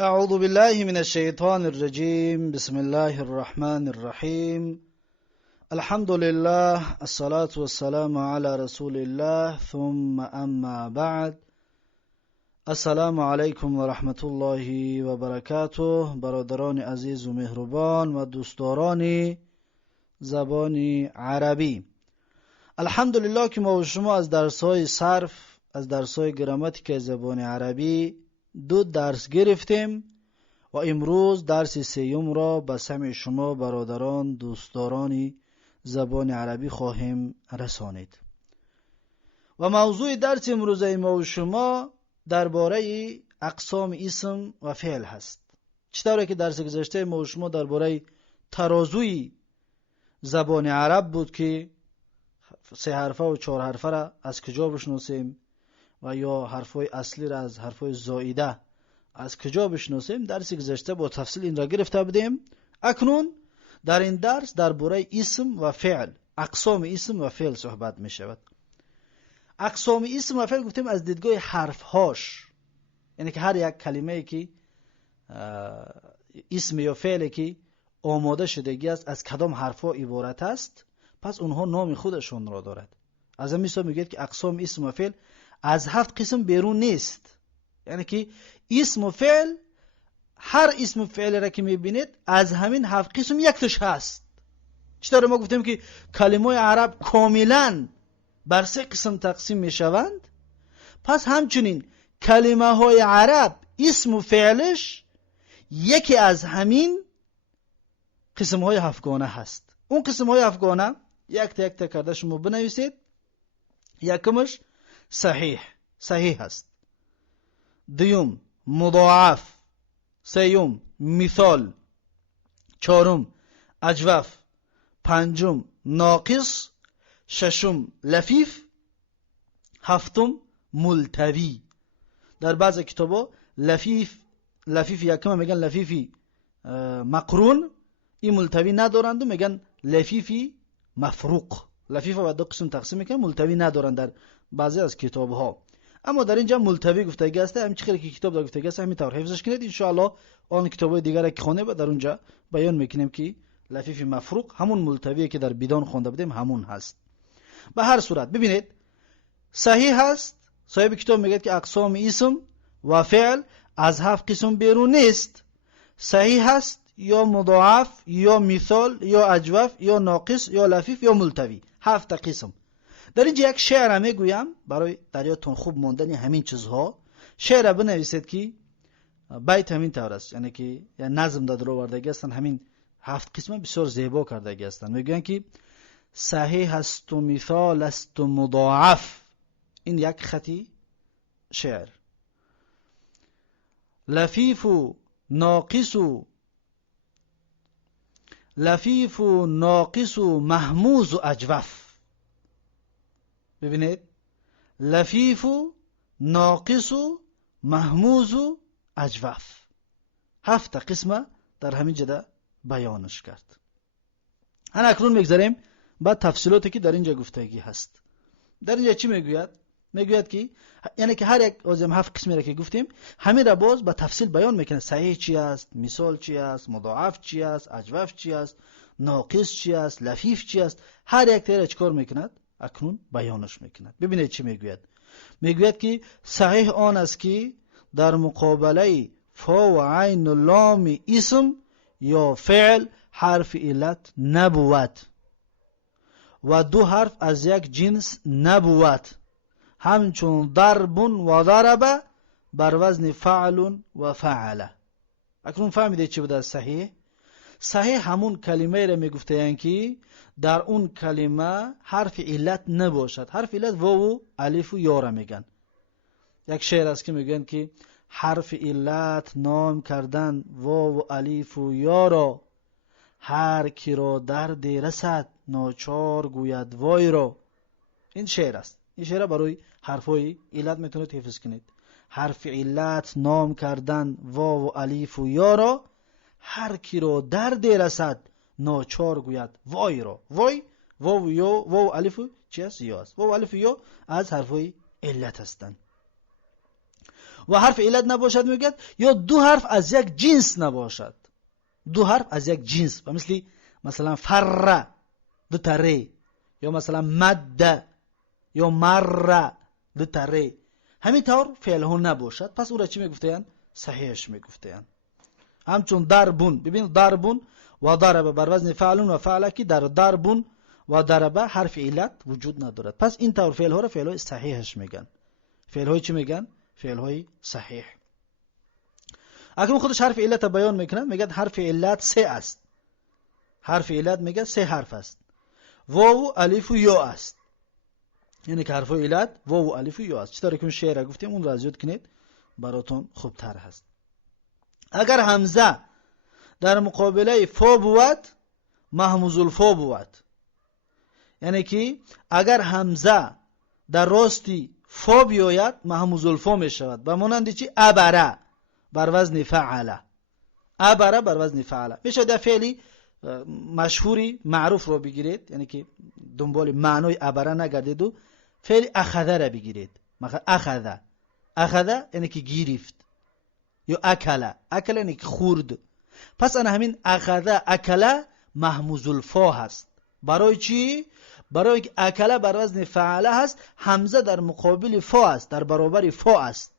أعوذ بالله من الشيطان الرجيم. بسم الله الرحمن الرحيم. الحمد لله، الصلاة والسلام على رسول الله، ثم أما بعد. السلام علیکم و رحمت الله و برکاته. برادران عزیز و مهربان و دوستداران زبان عربی، الحمدلله که ما و شما از درس‌های صرف، از درس‌های گراماتیک زبان عربی 2 درس گرفتیم و امروز درس سوم را به سمع شما برادران دوستداران زبان عربی خواهیم رسانید. و موضوع درس امروز ما و شما درباره اقسام اسم و فعل هست. چطوره که درس گذشته ما و شما درباره ترازوی زبان عرب بود که 3 حرفه و 4 حرفه را از کجا بشناسیم و یا حرفای اصلی را از حرفای زائده از کجا بشناسیم. درس گذشته با تفصیل این را گرفته بودیم. اکنون در این درس درباره اسم و فعل، اقسام اسم و فعل صحبت می شود. اقسام اسم و فعل گفتیم از دیدگاه حرفهاش، یعنی که هر یک کلمه که اسم یا فعلی که آماده شدگی است از کدام حرفها عبارت است، پس اونها نام خودشون را دارد. از همین حساب میگید که اقسام اسم و فعل از 7 قسم بیرون نیست. یعنی که اسم و فعل، هر اسم و فعل را که میبینید از همین 7 قسم یک تاش هست. چطور ما گفتیم که کلمات عرب کاملا بر 3 قسم تقسیم میشوند، پس همچنین کلمه های عرب اسم و فعلش یکی از همین قسم های 7 گانه هست. اون قسم های 7 گانه یک تا کرده شما بنویسید. یکمش صحیح هست، دوم مضاعف، سوم مثال، چهارم اجوف، پنجم ناقص، ششم لفیف، هفتم ملتوی. در بعض کتابا لفیف یکم میگن لفیفی مقرون، این ملتوی ندارند و میگن لفیفی مفروق. لفیف و 2 قسم تقسیم میکنن، ملتوی ندارند در بعضی از کتاب ها. اما در اینجا ملتوی گفتگی است. همین چیزی که کتاب داره گفتگی است همین طور حفظش کنید. ان شاء الله آن کتابای دیگر که خونده در اونجا بیان میکنیم که لفیف مفروق همون ملتویی که در بیدان خونده بودیم همون هست. به هر صورت ببینید صحیح هست. صاحب کتاب میگه که اقسام اسم و فعل از 7 قسم بیرون نیست. صحیح هست یا مضاعف یا مثال یا اجوف یا ناقص یا لفیف یا ملتوی، 7 قسم. در اینجا یک شعر میگویم برای دریاتون خوب ماندن همین چیزها. شعر بنویسید که بیت همین طور است، یعنی که یا نظم داده آوردگی هستن، همین 7 قسم بسیار زیبا کردگی هستن. میگوین که صحیح است و مثال است و مضاعف، این یک خطی شعر. لفیف و ناقص و محموز و اجوف. ببینید لفیف و ناقص و محموز و اجوف، 7 قسمه در همین جده بیانش کرد. اکنون میگذاریم بعد تفصیلاتی که در اینجا گفتگی هست. در اینجا چی میگوید؟ میگوید که یعنی که هر یک از 7 قسمی را که گفتیم همین را باز با تفصیل بیان میکنه. صحیح چی است، مثال چی است، مضاعف چی است، اجوف چی است، ناقص چی است، لفیف چی است، هر یک تیر چیکار میکند اکنون بیانش میکند. ببینید چی میگوید. میگوید که صحیح آن است که در مقابله فا و عین و لام اسم یا فعل حرف علت نبود و 2 حرف از یک جنس نبود، همچون ضرب و ضرب بر وزن فعل و فعل. اکنون فهمیده چی بوده صحیح؟ صحیح همون کلمه را میگفته یعنی که در اون کلمه حرف علت نباشد. حرف علت واو و الف و یا را میگن. یک شعر است که میگن که حرف علت نام کردن واو و الف و یا را، هر کی را درد رسد ناچار گوید وای را. این شعر است. این شعر برای حرفای علت میتونید حفظ کنید. حرف علت نام کردن واو و الف و یا را، هر کی را درد رسد ناچار گوید وای را. وای واو و یا، واو و الف چی است؟ یا است. واو و الف و یا از حرفای علت هستند. و حرف علت نباشد میگه یا دو حرف از یک جنس نباشد. دو حرف از یک جنس، و مثلا فر دو تره، یا مثلا مد یا مر دو تره، همین طور فعل ها نباشد. پس اون را چی میگفتن؟ صحیحش میگفتن. همچون دربون، ببین دربون و ضرب بر وزن فعلون و فعل کی در دربون و ضرب حرف علت وجود ندارد. پس این طور فعل ها را فعل های صحیحش میگن. فعل های چی میگن؟ فعل های صحیح. اکنون خودش حرف علت بیان میکنه، میگه حرف علت سه است. حرف علت میگه سه حرف است، واو الف و یا است. یعنی که حرف علت واو الف و یا است. چطوری که اون شعر گفتیم اون را از یاد کنید براتون خوبتر هست. اگر همزه در مقابله فا بود محموز الفا بود، یعنی که اگر همزه در راستی فا بیاید محموز الفا می شود. و مانند چی؟ ابره بر وزن فعله. ابره بر وزن فعله میشه. در فعلی مشهوری معروف رو بگیرید، یعنی که دنبال معنای ابره نگردید و فعل اخذه را بگیرید. مثلا اخذه، اخذه یعنی که گرفت، یا اکله، اکله یعنی که خورد. پس انا همین اخذه اکله محموز الفا هست. برای چی؟ برای که اکله بر وزن فعله هست، همزه در مقابل فا است، در برابر فا است،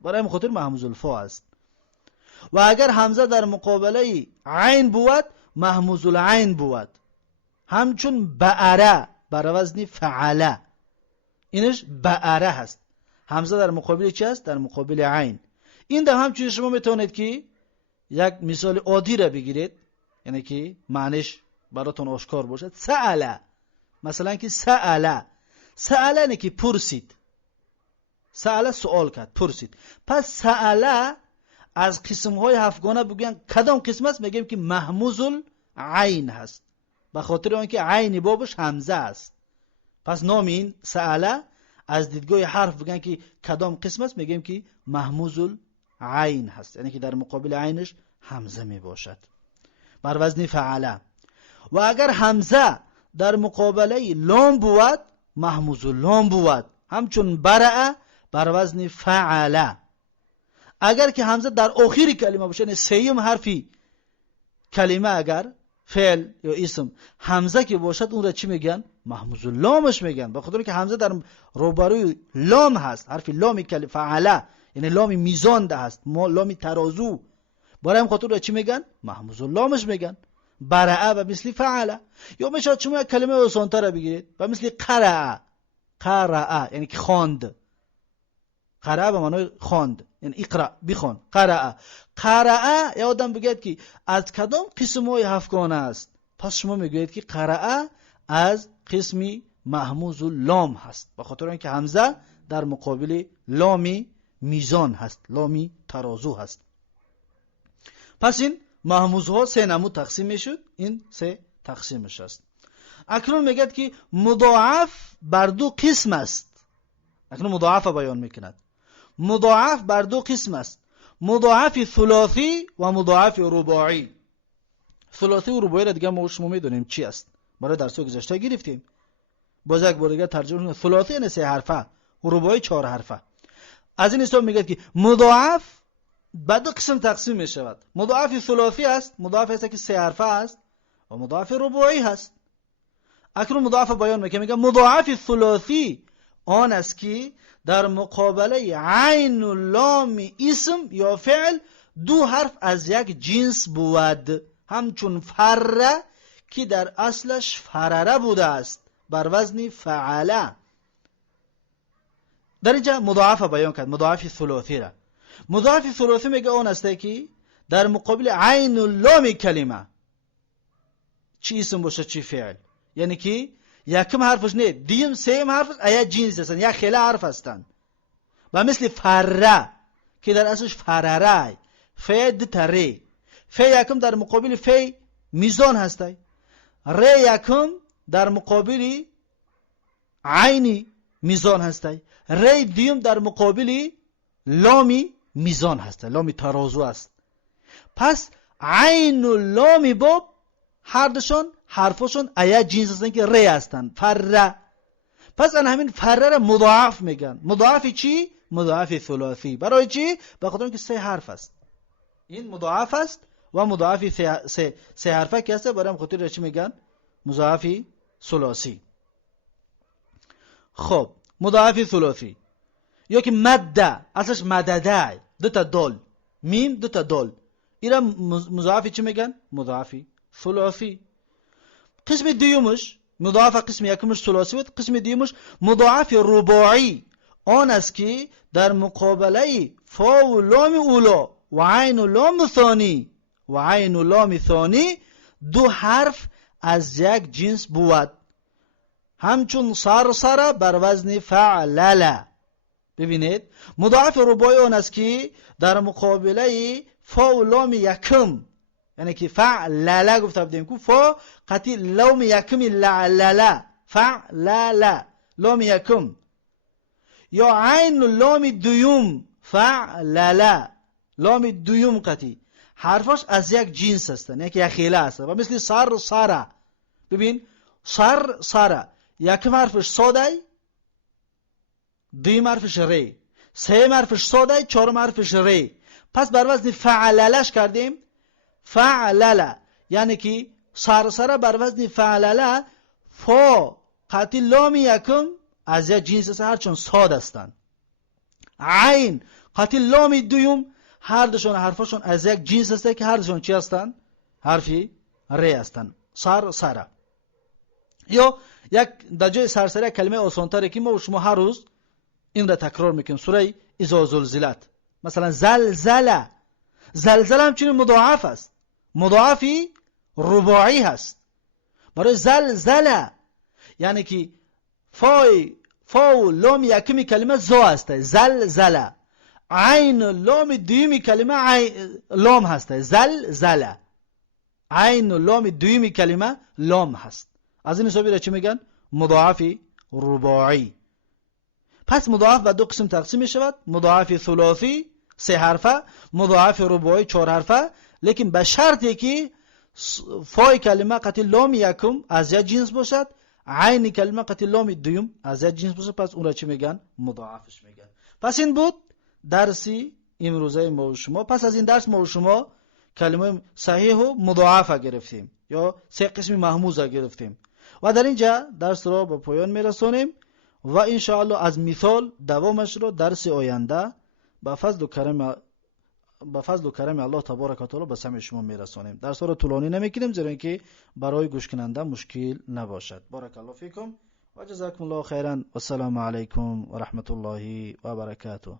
برای همین خاطر محموز الفا است. و اگر همزه در مقابله عین بود محموز العین بود، همچون بعره بر وزن فعله، اینش بعره هست. همزه در مقابل چی است؟ در مقابل عین. این در همچنین شما میتونید که یک مثال عادی را بگیرید، یعنی که معنیش براتون آشکار باشد. سأله، مثلا که سأله، سأله یعنی که پرسید. سأله سوال کرد، پرسید. پس سأله از قسم‌های هفتگانه بگوین کدام قسم است؟ میگیم که محموز العین هست، به خاطر آنکه عین بابش همزه است. پس نام این سأله از دیدگاه حرف بگن که کدام قسم است، میگیم که محموز العین هست، یعنی که در مقابل عینش همزه می باشد بر وزن فعله. و اگر همزه در مقابله لام بود محموز اللام بود، همچون برع بر وزن فعله. اگر که همزه در آخر کلمه باشه، یعنی سیم حرفی کلمه اگر فعل یا اسم همزه که باشد اون را چی میگن؟ محموز اللامش میگن، به خاطر که همزه در روبروی لام هست. حرف لام کلمه فعله یعنی لام میزان ده هست، لام ترازو، برای هم خاطر را چی میگن؟ محموز اللامش میگن. برعه و مثل فعله. یا میشه شما کلمه آسان‌تر را بگیرید و مثل قرعه، قرعه یعنی که خواند. قرعه به معنای خواند، یعنی اقرا بخوان. قرعه، قرعه یا آدم بگید که از کدام قسم‌های هفتگانه است، پس شما میگویید که قرعه از قسمی محموز اللام هست، به خاطر اینکه همزه در مقابل لامی میزان هست، لامی ترازو هست. پس این محموزها سه نمود تقسیم میشد، این سه تقسیمش است. اکنون میگد که مضاعف بر دو قسم است. اکنون مضاعف بیان میکند. مضاعف بر دو قسم است، مضاعف ثلاثی و مضاعف رباعی. ثلاثی و رباعی را دیگه ما شما میدونیم چی است، برای درس گذشته گرفتیم. باز یک بار دیگه ترجمه کنیم. ثلاثی یعنی سه حرفه و رباعی چهار حرفه. از این حساب میگه که مضاعف به دو قسم تقسیم می شود. مضاعف ثلاثی است، مضاعف است که سه حرفه است، و مضاعف رباعی هست. اکنون مضاعف بیان میکنه، میگه مضاعف ثلاثی آن است که در مقابله عین و لام اسم یا فعل دو حرف از یک جنس بود، همچون فره که در اصلش فرره بوده است بر وزن فعله. در اینجا مضاعف بیان کرد، مضاعف ثلاثی را. مضاعف ثلاثی میگه آن است که در مقابل عین و لام کلمه چی اسم باشه چی فعل، یعنی که یکم حرفش نه دیم سیم حرفش ایا جنس هستن، یا خیلی حرف هستن. و مثل فره که در اصلش فرره، فید تره، فی یکم در مقابل فی میزان هسته، ره یکم در مقابل عینی میزان هسته، ره دیم در مقابل لامی میزان هسته، لامی ترازو است. پس عین و لامی باب هر دوشون حرفشون ایا جنس هستن که ره هستن، فره. پس ان همین فره را مضاعف میگن. مضاعف چی؟ مضاعف ثلاثی. برای چی؟ به خاطر اینکه 3 حرف است. این مضاعف است و مضاعف 3 حرفه که هست، برای خاطر چی میگن؟ مضاعف ثلاثی. خب مضاعف ثلاثی یا که مده، اصلش مدده، 2 تا دال، میم 2 تا دال، اینا مضاعف چی میگن؟ مضاعف ثلاثی. قسم دیومش مضاعف، قسم یکمش ثلاثی بود، قسم دیومش مضاعف رباعی، آن است که در مقابله فا و لام اولا و عین و لام ثانی و عین و لام ثانی 2 حرف از یک جنس بود، همچون صرصر بر وزن فعلل. ببینید مضاعف رباعی آن است که در مقابله فا و لام یکم، یعنی که فعلل گفته بودیم که فا قطعی لام یکم لعلل، فعلل لام یکم، یا عین و لام دویم فعلل لام دویم قطعی، حرفاش از یک جنس هستن، یعنی که یخیله هست و مثل سر سره. ببین سر سره یکم حرفش ساده، دویم حرفش ری، سه حرفش ساده، چهارم حرفش ری. پس بر وزن فعللش کردیم فعلل، یعنی که سر سره بر وزن فعلل، فا قطعی لام یکم از یک جنس هست، هرچون ساده هستند. عین قطعی لام دویم، هر دوشون حرفاشون از یک جنس هسته که هر دوشون چی هستند؟ حرفی ری هستند. سر سره. یا یک در جای سرسره کلمه آسان‌تره که ما و شما هر روز این را تکرار میکنیم، سوره اذا زلزلت، مثلا زلزله. زلزله همچنین مضاعف است، مضاعفی رباعی هست. برای زلزله یعنی که فا و لام یکمی کلمه زا هسته، زلزله. عین لام دویمی کلمه لام هسته، زلزله. عین لام دویمی کلمه لام هست. از این حسابی را چی میگن؟ مضاعف رباعی. پس مضاعف به 2 قسم تقسیم می شود، مضاعف ثلاثی 3 حرفه، مضاعف رباعی 4 حرفه، لیکن به شرطی که فای کلمه قطعی لام یکم از یک جنس باشد، عین کلمه قطعی لام دوم از یک جنس باشد، پس اون را چی میگن؟ مضاعفش میگن. پس این بود درسی امروزه ما و شما. پس از این درس ما و شما کلمه صحیح و مضاعف گرفتیم یا 3 قسم محموز گرفتیم و در اینجا درس را به پایان میرسانیم و انشاءالله از مثال دوامش رو درس آینده با فضل و کرم الله تبارک و تعالی به سمع شما میرسانیم. درس رو طولانی نمیکنیم زیرا اینکه برای گوش کننده مشکل نباشد. بارک الله فیکم و جزاکم الله خیرا و السلام علیکم و رحمت الله و برکاته.